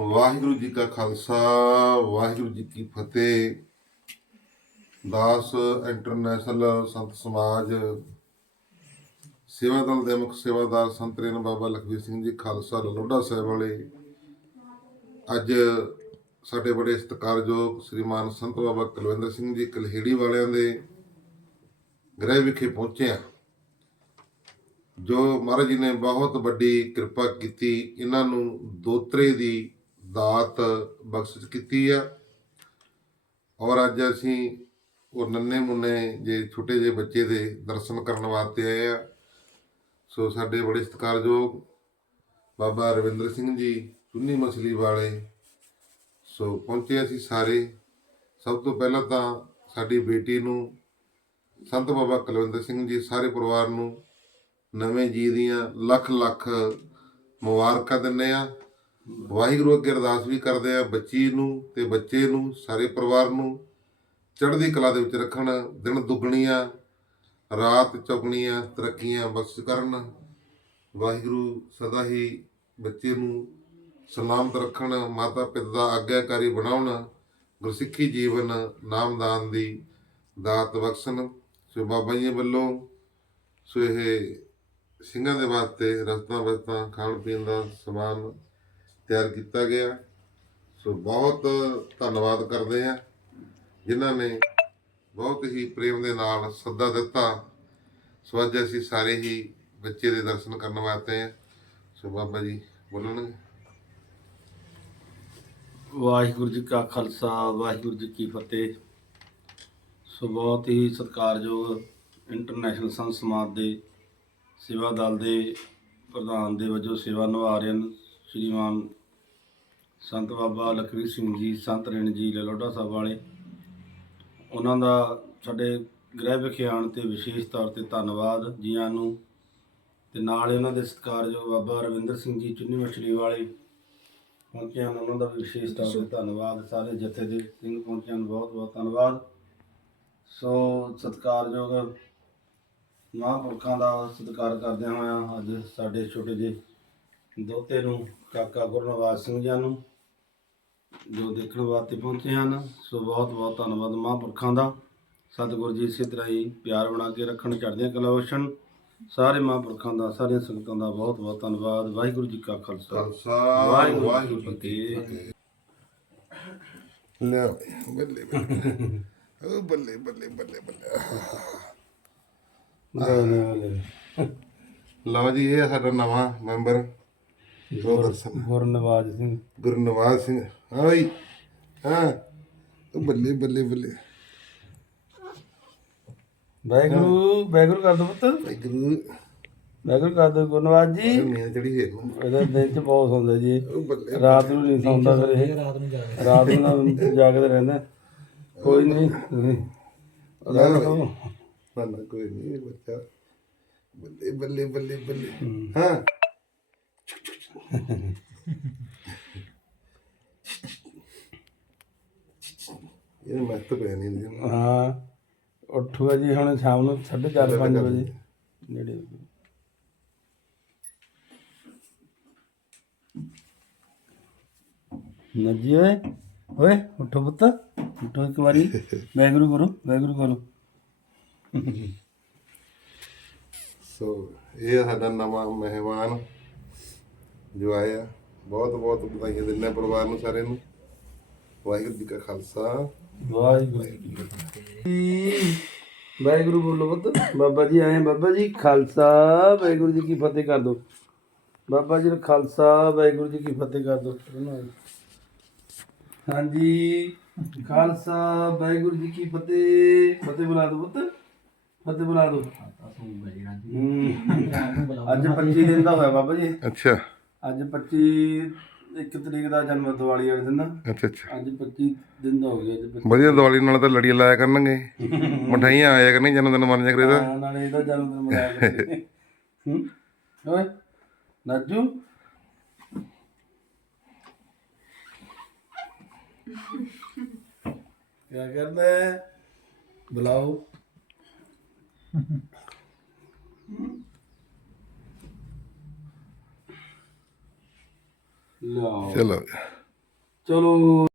ਵਾਹਿਗੁਰੂ ਜੀ ਕਾ ਖਾਲਸਾ, ਵਾਹਿਗੁਰੂ ਜੀ ਕੀ ਫਤਿਹ। ਦਾਸ ਇੰਟਰਨੈਸ਼ਨਲ ਸੰਤ ਸਮਾਜ ਸੇਵਾ ਦਲ ਦੇ ਮੁਖ ਸੇਵਾਦਾਰ ਸੰਤ ਰੇਨ ਬਾਬਾ ਲਖਵੀਰ ਸਿੰਘ ਜੀ, ਖਾਲਸਾ ਲਲੋਡਾ ਸਾਹਿਬ ਵਾਲੇ। ਅੱਜ ਸਾਡੇ ਬੜੇ ਸਤਿਕਾਰਯੋਗ ਸ੍ਰੀਮਾਨ ਸੰਤ ਬਾਬਾ ਕੁਲਵਿੰਦਰ ਸਿੰਘ ਜੀ ਕਲਹੇੜੀ ਵਾਲਿਆਂ ਦੇ ਗ੍ਰਹਿ ਵਿਖੇ ਪਹੁੰਚੇ ਆ ਜੋ ਮਹਾਰਾਜ ਜੀ ਨੇ ਬਹੁਤ ਵੱਡੀ ਕਿਰਪਾ ਕੀਤੀ, ਇਹਨਾਂ ਨੂੰ ਦੋਤਰੇ ਦੀ ਦਾਤ ਬਖਸ਼ਿਸ਼ ਕੀਤੀ ਆ। ਔਰ ਅੱਜ ਅਸੀਂ ਉਹ ਨੰਨੇ ਮੁੰਨੇ ਜੇ ਛੋਟੇ ਜਿਹੇ ਬੱਚੇ ਦੇ ਦਰਸ਼ਨ ਕਰਨ ਵਾਸਤੇ ਆਏ ਆ। ਸੋ ਸਾਡੇ ਬੜੇ ਸਤਿਕਾਰਯੋਗ ਬਾਬਾ ਰਵਿੰਦਰ ਸਿੰਘ ਜੀ, ਚੁੰਨੀ ਮਛਲੀ ਵਾਲੇ। ਸੋ ਪਹੁੰਚੇ ਅਸੀਂ ਸਾਰੇ। ਸਭ ਤੋਂ ਪਹਿਲਾਂ ਤਾਂ ਸਾਡੀ ਬੇਟੀ ਨੂੰ, ਸੰਤ ਬਾਬਾ ਕੁਲਵਿੰਦਰ ਸਿੰਘ ਜੀ ਸਾਰੇ ਪਰਿਵਾਰ ਨੂੰ ਨਵੇਂ ਜੀ ਦੀਆਂ ਲੱਖ ਲੱਖ ਮੁਬਾਰਕਾਂ ਦਿੰਨੇ ਆ। ਵਾਹਿਗੁਰੂ ਅੱਗੇ ਅਰਦਾਸ ਵੀ ਕਰਦੇ ਆ, ਬੱਚੀ ਨੂੰ ਤੇ ਬੱਚੇ ਨੂੰ, ਸਾਰੇ ਪਰਿਵਾਰ ਨੂੰ। ਚੜ੍ਹਦੀ ਕਲਾ ਦੇ ਵਿੱਚ ਰੱਖਣ, ਦਿਨ ਦੁੱਗਣੀਆਂ, ਰਾਤ ਚੌਗਣੀਆਂ, ਤਰੱਕੀਆਂ ਬਖਸ਼ ਕਰਨ। ਵਾਹਿਗੁਰੂ ਸਦਾ ਹੀ ਬੱਚੇ ਨੂੰ ਸਲਾਮਤ ਰੱਖਣ, ਮਾਤਾ ਪਿਤਾ ਦਾ ਆਗਿਆਕਾਰੀ ਬਣਾਉਣ, ਗੁਰਸਿੱਖੀ ਜੀਵਨ ਨਾਮਦਾਨ ਦੀ ਦਾਤ ਬਖਸ਼ਣ। ਸੋ ਬਾਬਾ ਜੀ ਵੱਲੋਂ ਸੋ ਇਹ ਸਿੰਘਾਂ ਦੇ ਵਾਸਤੇ ਰਸਤਾਂ ਵਸਤਾਂ ਖਾਣ ਪੀਣ ਦਾ ਸਮਾਨ ਤਿਆਰ ਕੀਤਾ ਗਿਆ। ਸੋ ਬਹੁਤ ਧੰਨਵਾਦ ਕਰਦੇ ਆ ਜਿਨ੍ਹਾਂ ਨੇ ਬਹੁਤ ਹੀ ਪ੍ਰੇਮ ਦੇ ਨਾਲ ਸੱਦਾ ਦਿੱਤਾ। ਸੋ ਅੱਜ ਅਸੀਂ ਸਾਰੇ ਹੀ ਬੱਚੇ ਦੇ ਦਰਸ਼ਨ ਕਰਨ ਵਾਸਤੇ ਆ ਸੋ ਬਾਬਾ ਜੀ, ਬੋਲਣਗੇ? ਵਾਹਿਗੁਰੂ ਜੀ ਕਾ ਖਾਲਸਾ, ਵਾਹਿਗੁਰੂ ਜੀ ਕੀ ਫਤਿਹ। ਸੋ ਬਹੁਤ ਹੀ ਸਤਿਕਾਰਯੋਗ ਇੰਟਰਨੈਸ਼ਨਲ ਸੰਤ ਸਮਾਜ ਦੇ ਸੇਵਾ ਦਲ ਦੇ ਪ੍ਰਧਾਨ ਦੇ ਵਜੋਂ ਸੇਵਾ ਨਿਭਾ ਰਹੇ ਹਨ। ਸ਼੍ਰੀਮਾਨ ਸੰਤ ਬਾਬਾ ਲਖਵੀਰ ਸਿੰਘ ਜੀ, ਸੰਤ ਰੇਣ ਜੀ, ਲਲੋਡਾ ਸਾਹਿਬ ਵਾਲੇ। ਉਹਨਾਂ ਦਾ ਸਾਡੇ ਗ੍ਰਹਿ ਵਿਖੇ ਆਉਣ ਤੇ ਵਿਸ਼ੇਸ਼ ਤੌਰ ਤੇ ਧੰਨਵਾਦ ਜੀਆਂ ਨੂੰ। ਤੇ ਨਾਲ ਉਹਨਾਂ ਦੇ ਸਤਿਕਾਰਯੋਗ ਬਾਬਾ ਰਵਿੰਦਰ ਸਿੰਘ ਜੀ ਚੁੰਨੀ ਮਛਲੀ ਵਾਲੇ ਪਹੁੰਚੇ ਹਨ ਉਹਨਾਂ ਦਾ ਵੀ ਵਿਸ਼ੇਸ਼ ਤੌਰ ਤੇ ਧੰਨਵਾਦ। ਸਾਰੇ ਜਥੇ ਦੇ ਸਿੰਘ ਪਹੁੰਚੇ ਹਨ ਬਹੁਤ ਬਹੁਤ ਧੰਨਵਾਦ। ਸੋ ਸਤਿਕਾਰਯੋਗ ਮਹਾਂਪੁਰਖਾਂ ਦਾ ਸਤਿਕਾਰ ਕਰਦਿਆਂ ਹੋਇਆਂ ਅੱਜ ਸਾਡੇ ਛੋਟੇ ਜਿਹੇ ਦੋਤੇ ਨੂੰ ਕਾਕਾ ਗੁਰਨਵਾਜ ਸਿੰਘ ਜੀ ਨੂੰ ਜੋ ਦੇਖਣ ਵਾਸਤੇ ਪਹੁੰਚੇ ਹਨ ਸੋ ਬਹੁਤ ਬਹੁਤ ਧੰਨਵਾਦ ਮਹਾਂਪੁਰਖਾਂ ਦਾ। ਸਤਿਗੁਰੂ ਜੀ ਇਸੇ ਤਰ੍ਹਾਂ ਹੀ ਪਿਆਰ ਬਣਾ ਕੇ ਰੱਖਣ ਚੜ੍ਹਦੀਆਂ ਕਲਾ ਬਖਸ਼ਣ। ਸਾਰੇ ਮਹਾਂਪੁਰਖਾਂ ਦਾ ਸਾਰੀਆਂ ਸੰਗਤਾਂ ਦਾ ਬਹੁਤ ਬਹੁਤ ਧੰਨਵਾਦ। ਵਾਹਿਗੁਰੂ ਜੀ ਕਾ ਖਾਲਸਾ। ਵਾਹਿਗੁਰੂ ਜੀ ਕੀ ਫਤਿਹ। ਫਤਿਹ। ਲੈ ਬੱਲੇ ਬੱਲੇ। ਉਹ ਬੱਲੇ ਬੱਲੇ ਬੱਲੇ ਬੱਲੇ। ਲਓ ਜੀ ਇਹ ਸਾਡਾ ਨਵਾਂ ਮੈਂਬਰ। ਜੋ ਗੁਰਨਵਾਜ ਸਿੰਘ। ਗੁਰਨਵਾਜ ਸਿੰਘ ਹਾਂ ਬਈ ਹਾਂ ਉਹ ਬੱਲੇ ਬੱਲੇ ਬੱਲੇ। ਵਾਹਿਗੁਰੂ ਵਾਹਿਗੁਰੂ ਕਰ ਦੋ ਪੁੱਤ। ਵਾਹਿਗੁਰੂ। ਵਾਹਿਗੁਰੂ ਕਰ ਦੋ ਗੁਰਨਵਾਜ ਜੀ। ਮੀਨ ਚੜੀ ਨੂੰ ਇਹਦਾ ਦਿਨ ਚ ਬਹੁਤ ਸੌਂਦਾ ਜੀ। ਰਾਤ ਨੂੰ ਨਹੀਂ ਸੌਂਦਾ ਫਿਰ ਇਹ। ਰਾਤ ਨੂੰ ਜਾਗਦਾ। ਰਾਤ ਨੂੰ ਜਾਗਦਾ ਰਹਿੰਦਾ। ਕੋਈ ਨਹੀਂ ਨੂੰ ਕੋਈ ਨਹੀਂ ਬੱਚਾ। ਬੱਲੇ ਬੱਲੇ ਬੱਲੇ ਬੱਲੇ। ਹਾਂ। ਇਹ ਮੈਂ ਤਾਂ ਪੈ ਨਹੀਂ ਜੀ ਹਾਂ ਉੱਠੂਗਾ ਜੀ ਹੁਣ ਸ਼ਾਮ ਨੂੰ 4:30 5 ਵਜੇ। ਨੇੜੇ। ਨੱਜੀ ਓਏ ਓਏ ਉੱਠੋ ਪੁੱਤ। ਉੱਠੋ ਇੱਕ ਵਾਰੀ। ਵਾਹਿਗੁਰੂ ਕਰੋ ਵਾਹਿਗੁਰੂ ਕਰੋ। ਸੋ ਇਹ ਸਾਡਾ ਨਵਾਂ ਮਹਿਮਾਨ। ਜੋ ਆਇਆ ਬਹੁਤ ਬਹੁਤ ਵਧਾਈਆਂ ਦਿੰਦੇ ਪਰਿਵਾਰ ਨੂੰ ਸਾਰੇ ਨੂੰ। ਵਾਹਿਗੁਰੂ ਜੀ ਕਾ ਖਾਲਸਾ। ਵਾਹਿਗੁਰੂ ਜੀ ਕੀ ਫਤਿਹ। ਵਾਹਿਗੁਰੂ ਬੋਲੋ ਪੁੱਤ। ਬਾਬਾ ਜੀ ਆਏ ਆ, ਬਾਬਾ ਜੀ ਖਾਲਸਾ ਵਾਹਿਗੁਰੂ ਜੀ ਕੀ ਫਤਿਹ ਕਰ ਦੋ। ਬਾਬਾ ਜੀ ਨੂੰ ਖਾਲਸਾ ਵਾਹਿਗੁਰੂ ਜੀ ਕੀ ਫਤਿਹ ਕਰ ਦੋ। ਹਾਂਜੀ ਖਾਲਸਾ ਵਾਹਿਗੁਰੂ ਜੀ ਕੀ ਫਤਿਹ। ਫਤਿਹ ਬੁਲਾ ਦੋ ਪੁੱਤ। ਫਤਿਹ ਬੁਲਾ ਦੋ। ਅੱਜ 25 ਦਿਨ ਦਾ ਹੋਇਆ ਬਾਬਾ ਜੀ। ਅੱਛਾ। ਅੱਜ 25 ਇੱਕ ਤਰੀਕ ਦਾ ਜਨਮ ਦੀਵਾਲੀ ਵਾਲੇ ਦਿਨ ਨਾ। ਅੱਛਾ ਅੱਛਾ ਅੱਜ 25 ਦਿਨ ਦਾ ਹੋ ਗਿਆ ਅੱਜ ਵਧੀਆ ਦੀਵਾਲੀ ਨਾਲ ਤਾਂ ਲੜੀ ਲਾਇਆ ਕਰਨਗੇ ਮਠਾਈਆਂ ਆਇਆ ਕਰਨੀ ਜਨਮ ਦਿਨ ਮਨਾਇਆ ਕਰੇ ਹਾਂ, ਨਾਲੇ ਇਹਦਾ ਜਨਮ ਦਿਨ ਮਨਾਇਆ ਕਰਾਂਗੇ। ਹੂੰ ਓਏ ਨਾਜੂ ਕਿਆ ਕਰਦਾ ਹੈ? ਬੁਲਾਓ ਹੂੰ? ਲਓ। ਚਲੋ। ਚਲੋ।